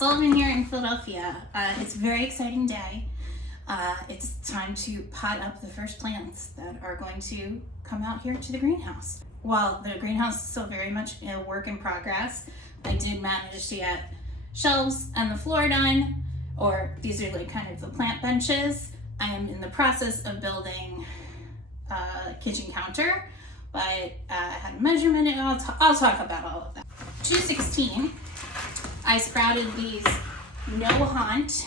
Sullivan here in Philadelphia. It's a very exciting day. It's time to pot up the first plants that are going to come out here to the greenhouse. While the greenhouse is still very much a work in progress, I did manage to get shelves and the floor done, or these are like kind of the plant benches. I am in the process of building a kitchen counter, but I had a measurement and I'll talk about all of that. 216, I sprouted these no-haunt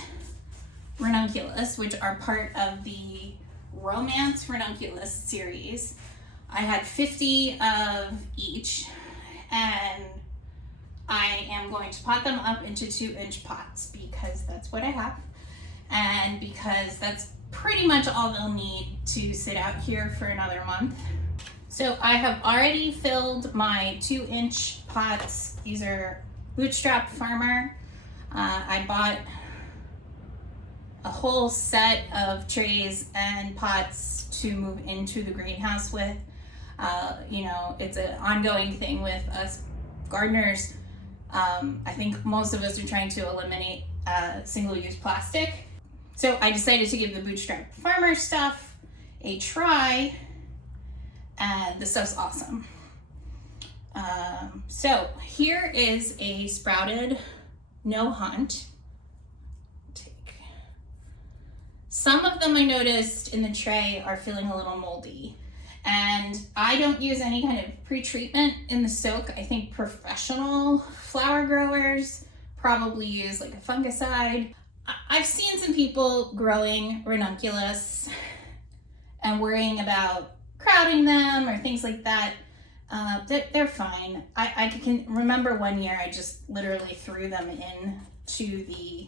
ranunculus, which are part of the Romance ranunculus series. I had 50 of each, and I am going to pot them up into 2-inch pots because that's what I have, and because that's pretty much all they'll need to sit out here for another month. So I have already filled my 2-inch pots. These are Bootstrap Farmer. I bought a whole set of trays and pots to move into the greenhouse with. You know, it's an ongoing thing with us gardeners. I think most of us are trying to eliminate single-use plastic. So I decided to give the Bootstrap Farmer stuff a try, and the stuff's awesome. So here is a sprouted no-haunt. Some of them I noticed in the tray are feeling a little moldy, and I don't use any kind of pre-treatment in the soak. I think professional flower growers probably use like a fungicide. I've seen some people growing ranunculus and worrying about crowding them or things like that. They're fine. I can remember one year I just literally threw them into the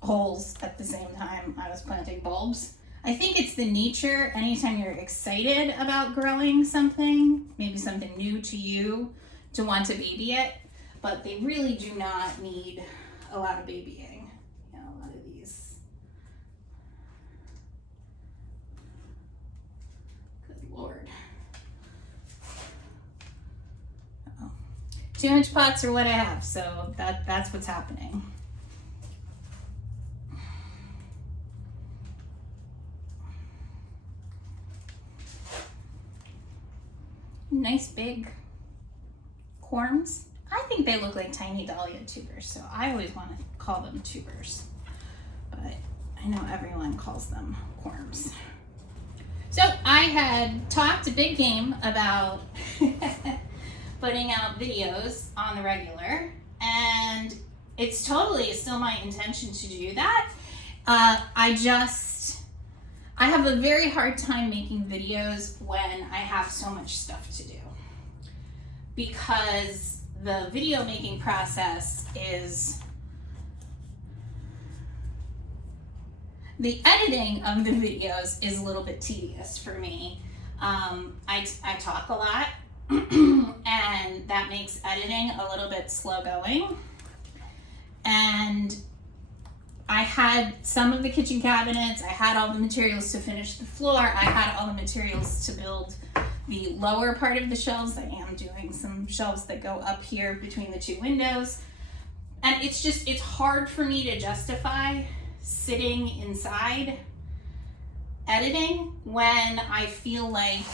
holes at the same time I was planting bulbs. I think it's the nature, anytime you're excited about growing something, maybe something new to you, to want to baby it, but they really do not need a lot of babying. You know, a lot of these. Good Lord. 2-inch pots are what I have, so that's what's happening. Nice big corms. I think they look like tiny dahlia tubers, so I always want to call them tubers, but I know everyone calls them corms. So I had talked a big game about putting out videos on the regular, and it's totally still my intention to do that. I have a very hard time making videos when I have so much stuff to do, because the video making process is, the editing of the videos is a little bit tedious for me. I talk a lot and that makes editing a little bit slow going. And I had some of the kitchen cabinets, I had all the materials to finish the floor, I had all the materials to build the lower part of the shelves. I am doing some shelves that go up here between the two windows. And it's hard for me to justify sitting inside editing when I feel like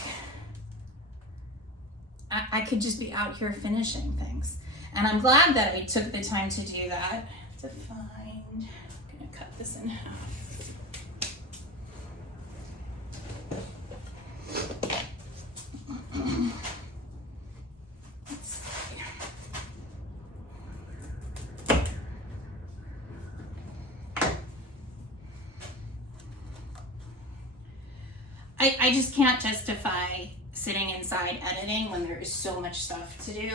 I could just be out here finishing things. And I'm glad that I took the time to do that. I'm gonna cut this in half. Let's see. I just can't justify sitting inside editing when there is so much stuff to do.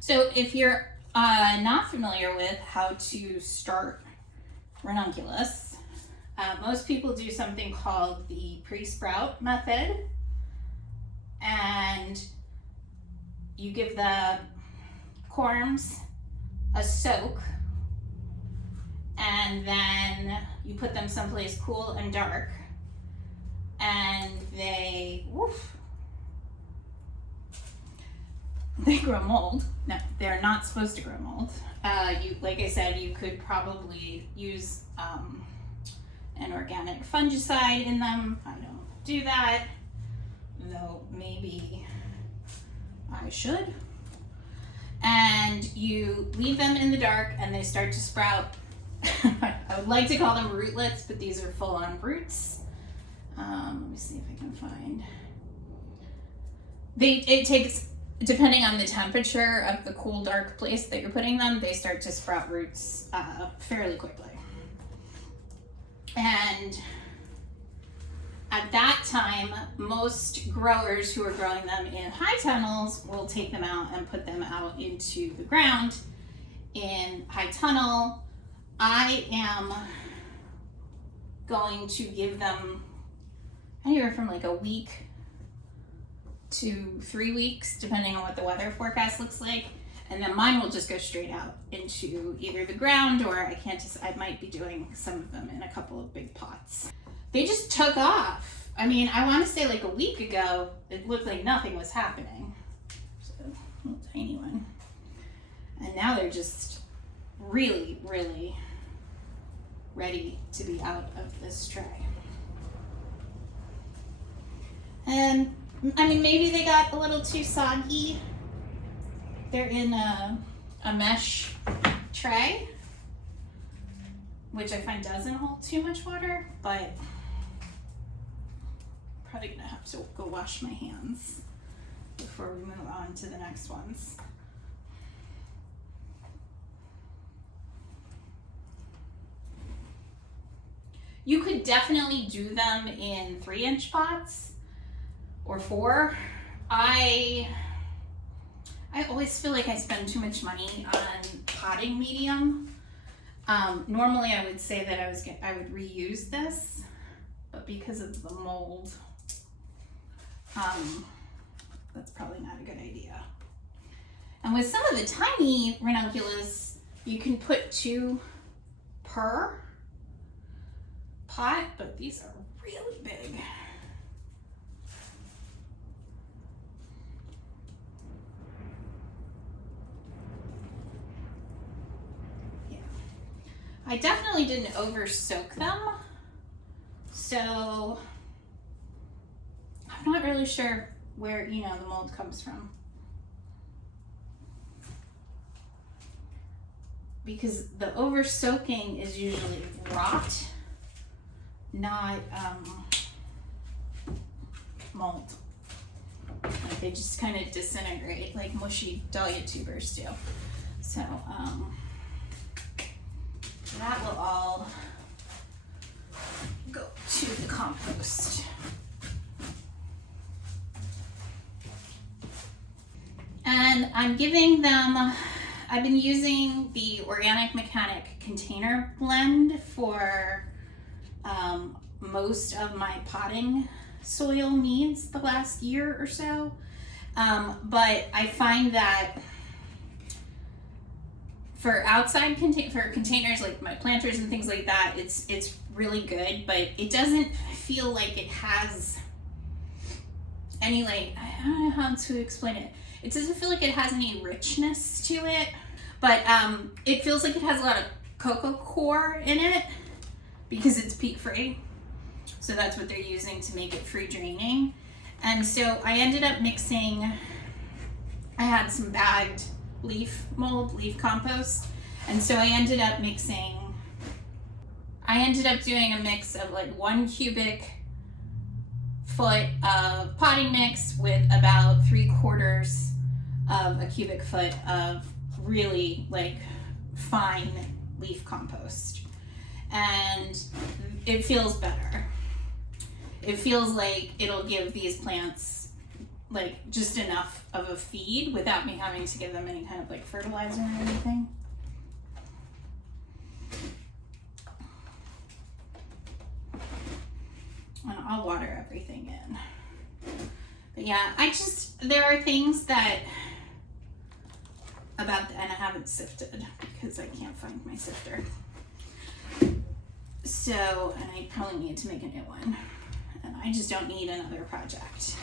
So if you're not familiar with how to start ranunculus, most people do something called the pre-sprout method, and you give the corms a soak, and then you put them someplace cool and dark, and they they grow mold. No, they're not supposed to grow mold. Like I said, you could probably use an organic fungicide in them. I don't do that, though maybe I should. And you leave them in the dark and they start to sprout. I would like to call them rootlets, but these are full-on roots. Let me see if I can find. It takes, depending on the temperature of the cool, dark place that you're putting them, they start to sprout roots fairly quickly. And at that time, most growers who are growing them in high tunnels will take them out and put them out into the ground in high tunnel. I am going to give them anywhere from like a week to 3 weeks, depending on what the weather forecast looks like. And then mine will just go straight out into either the ground, or I might be doing some of them in a couple of big pots. They just took off. I mean, I want to say like a week ago, it looked like nothing was happening. So, a little tiny one. And now they're just really, really ready to be out of this tray. And I mean, maybe they got a little too soggy. They're in a mesh tray, which I find doesn't hold too much water, but I'm probably gonna have to go wash my hands before we move on to the next ones. You could definitely do them in 3-inch pots or 4. I always feel like I spend too much money on potting medium. Normally I would say that I would reuse this, but because of the mold, that's probably not a good idea. And with some of the tiny ranunculus, you can put 2 per pot, but these are really big. Yeah, I definitely didn't over soak them, so I'm not really sure where, the mold comes from. Because the over soaking is usually rot, not mold. Like they just kind of disintegrate like mushy dahlia tubers do. So that will all go to the compost. And I'm giving them, I've been using the Organic Mechanic container blend for most of my potting soil needs the last year or so. But I find that for outside containers like my planters and things like that, it's really good, but it doesn't feel like it has any, like, I don't know how to explain it. It doesn't feel like it has any richness to it, but it feels like it has a lot of cocoa core in it because it's peat free. So that's what they're using to make it free draining. And so I ended up mixing, I had some bagged leaf compost. And so I ended up doing a mix of like 1 cubic foot of potting mix with about 3/4 of a cubic foot of really like fine leaf compost. And it feels better. It feels like it'll give these plants like just enough of a feed without me having to give them any kind of like fertilizer or anything. And I'll water everything in. But yeah, there are things that and I haven't sifted because I can't find my sifter. And I probably need to make a new one. And I just don't need another project.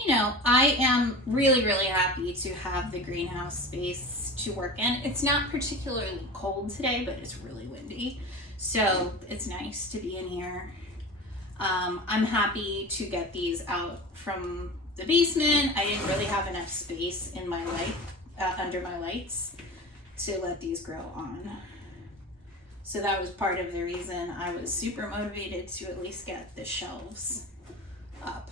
you know, I am really, really happy to have the greenhouse space to work in. It's not particularly cold today, but it's really windy. So it's nice to be in here. I'm happy to get these out from the basement. I didn't really have enough space in my light, under my lights to let these grow on. So that was part of the reason I was super motivated to at least get the shelves up.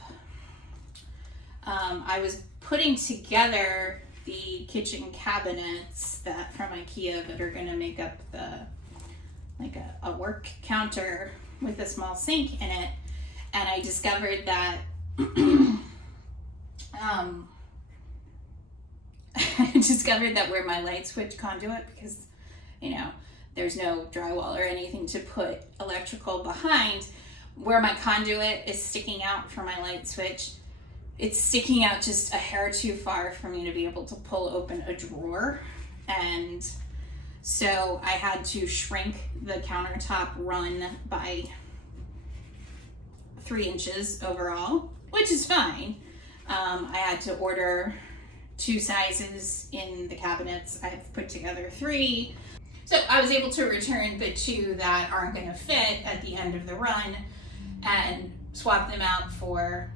I was putting together the kitchen cabinets that from IKEA that are gonna make up the, like a work counter with a small sink in it. And I discovered that, I discovered that where my light switch conduit, because, you know, there's no drywall or anything to put electrical behind, where my conduit is sticking out for my light switch, it's sticking out just a hair too far for me to be able to pull open a drawer. And so I had to shrink the countertop run by 3 inches overall, which is fine. I had to order 2 sizes in the cabinets. I've put together 3. So I was able to return the 2 that aren't gonna fit at the end of the run and swap them out for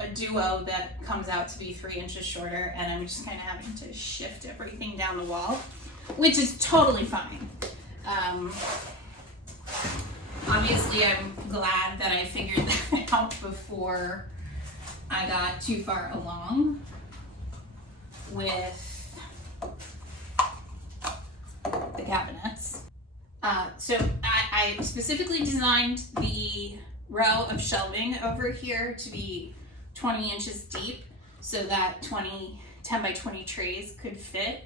a duo that comes out to be 3 inches shorter, and I'm just kind of having to shift everything down the wall, which is totally fine. Obviously, I'm glad that I figured that out before I got too far along with the cabinets. So I specifically designed the row of shelving over here to be 20 inches deep so that 10 by 20 trays could fit.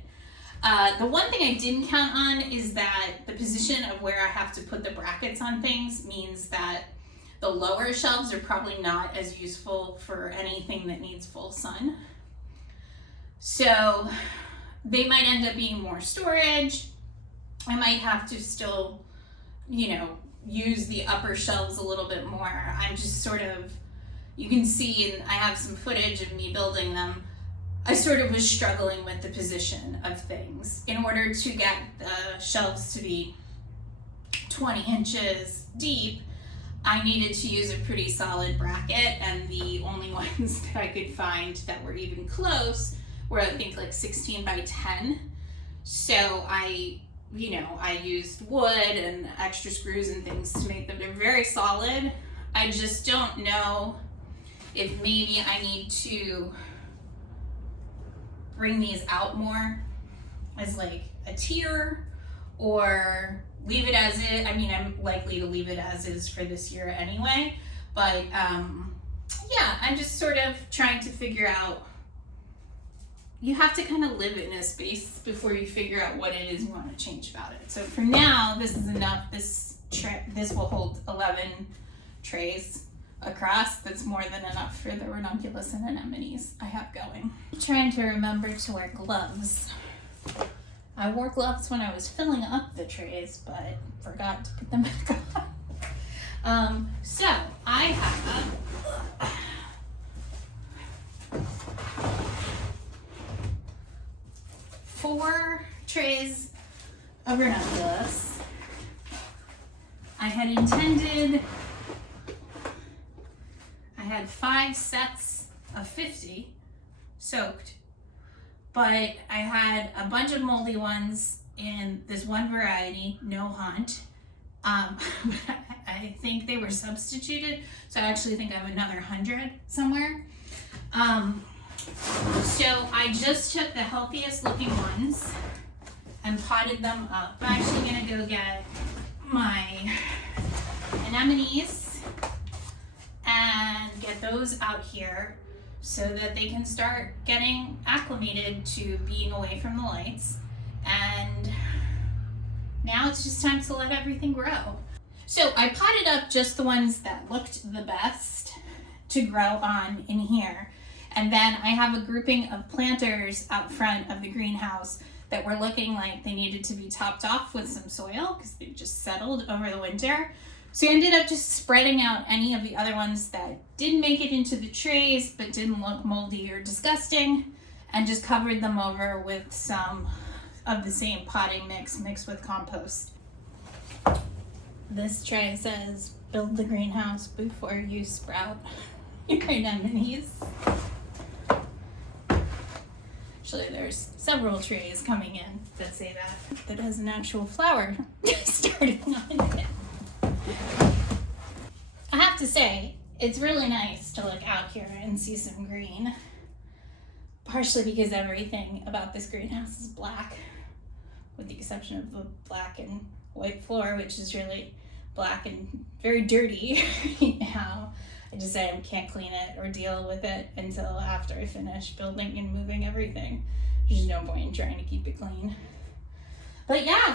The one thing I didn't count on is that the position of where I have to put the brackets on things means that the lower shelves are probably not as useful for anything that needs full sun. So they might end up being more storage. I might have to still, you know, use the upper shelves a little bit more. I'm just sort of, you can see, and I have some footage of me building them, I sort of was struggling with the position of things. In order to get the shelves to be 20 inches deep, I needed to use a pretty solid bracket, and the only ones that I could find that were even close were, I think, like 16 by 10. So I used wood and extra screws and things to make them. They're very solid. I just don't know if maybe I need to bring these out more as like a tier or leave it as is. I mean, I'm likely to leave it as is for this year anyway, but yeah, I'm just sort of trying to figure out, you have to kind of live in a space before you figure out what it is you want to change about it. So for now, this is enough. This will hold 11 trays across. That's more than enough for the ranunculus and anemones I have going. I'm trying to remember to wear gloves. I wore gloves when I was filling up the trays, but forgot to put them back on. So I have 4 trays of ranunculus. I had intended, I had 5 sets of 50 soaked, but I had a bunch of moldy ones in this one variety, no hunt. I think they were substituted, so I actually think I have another 100 somewhere. So I just took the healthiest looking ones and potted them up. I'm actually gonna go get my anemones and get those out here so that they can start getting acclimated to being away from the lights. And now it's just time to let everything grow. So I potted up just the ones that looked the best to grow on in here. And then I have a grouping of planters out front of the greenhouse that were looking like they needed to be topped off with some soil because they just settled over the winter. So I ended up just spreading out any of the other ones that didn't make it into the trays but didn't look moldy or disgusting, and just covered them over with some of the same potting mix mixed with compost. This tray says, build the greenhouse before you sprout your anemones. Actually, there's several trays coming in that say that has an actual flower starting on it. I have to say, it's really nice to look out here and see some green, partially because everything about this greenhouse is black, with the exception of the black and white floor, which is really black and very dirty right now. I just say I can't clean it or deal with it until after I finish building and moving everything. There's no point in trying to keep it clean. But yeah,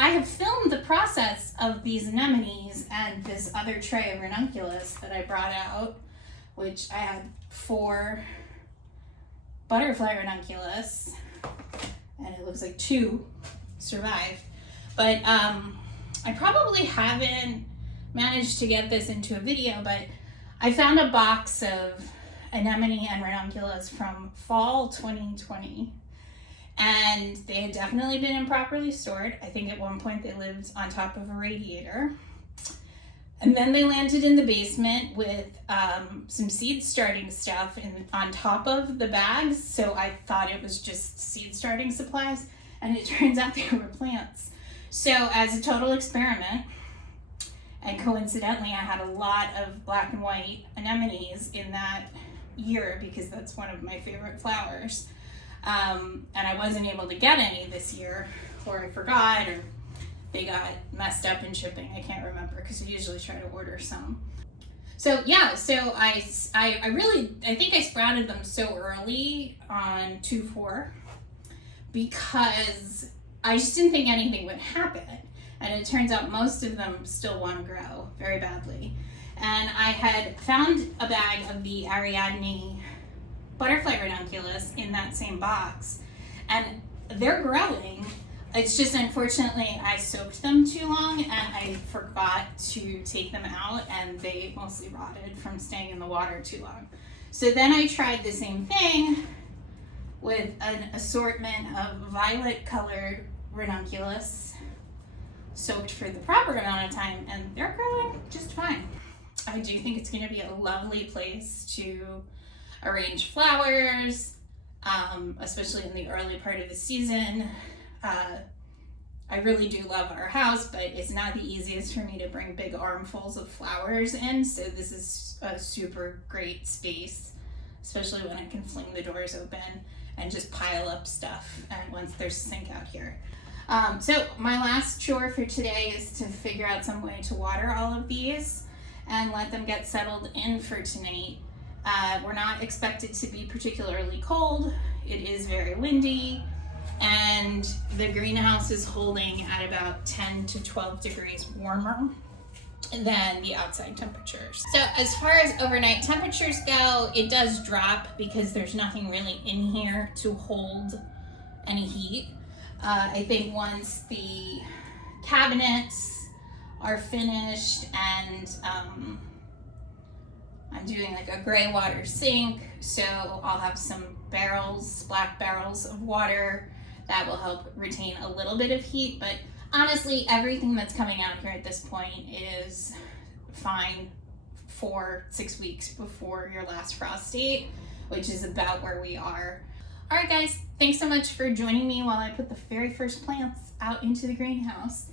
I have filmed the process of these anemones and this other tray of ranunculus that I brought out, which I had 4 butterfly ranunculus, and it looks like 2 survived. But I probably haven't managed to get this into a video, but I found a box of anemone and ranunculus from fall 2020. And they had definitely been improperly stored. I think at one point they lived on top of a radiator. And then they landed in the basement with some seed starting stuff on top of the bags. So I thought it was just seed starting supplies, and it turns out they were plants. So as a total experiment, and coincidentally I had a lot of black and white anemones in that year because that's one of my favorite flowers. And I wasn't able to get any this year, or I forgot, or they got messed up in shipping. I can't remember because I usually try to order some. So yeah, so I think I sprouted them so early on 2-4 because I just didn't think anything would happen. And it turns out most of them still want to grow very badly. And I had found a bag of the Ariadne butterfly ranunculus in that same box, and they're growing. It's just unfortunately I soaked them too long and I forgot to take them out, and they mostly rotted from staying in the water too long. So then I tried the same thing with an assortment of violet colored ranunculus soaked for the proper amount of time, and they're growing just fine. I do think it's going to be a lovely place to arrange flowers, especially in the early part of the season. I really do love our house, but it's not the easiest for me to bring big armfuls of flowers in, so this is a super great space, especially when I can fling the doors open and just pile up stuff, and once there's a sink out here. So my last chore for today is to figure out some way to water all of these and let them get settled in for tonight. We're not expected to be particularly cold. It is very windy, and the greenhouse is holding at about 10 to 12 degrees warmer than the outside temperatures. So as far as overnight temperatures go, it does drop because there's nothing really in here to hold any heat. I think once the cabinets are finished and I'm doing like a gray water sink, so I'll have some barrels, black barrels of water that will help retain a little bit of heat. But honestly, everything that's coming out here at this point is fine for 6 weeks before your last frost date, which is about where we are. All right, guys, thanks so much for joining me while I put the very first plants out into the greenhouse,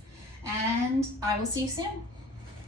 and I will see you soon.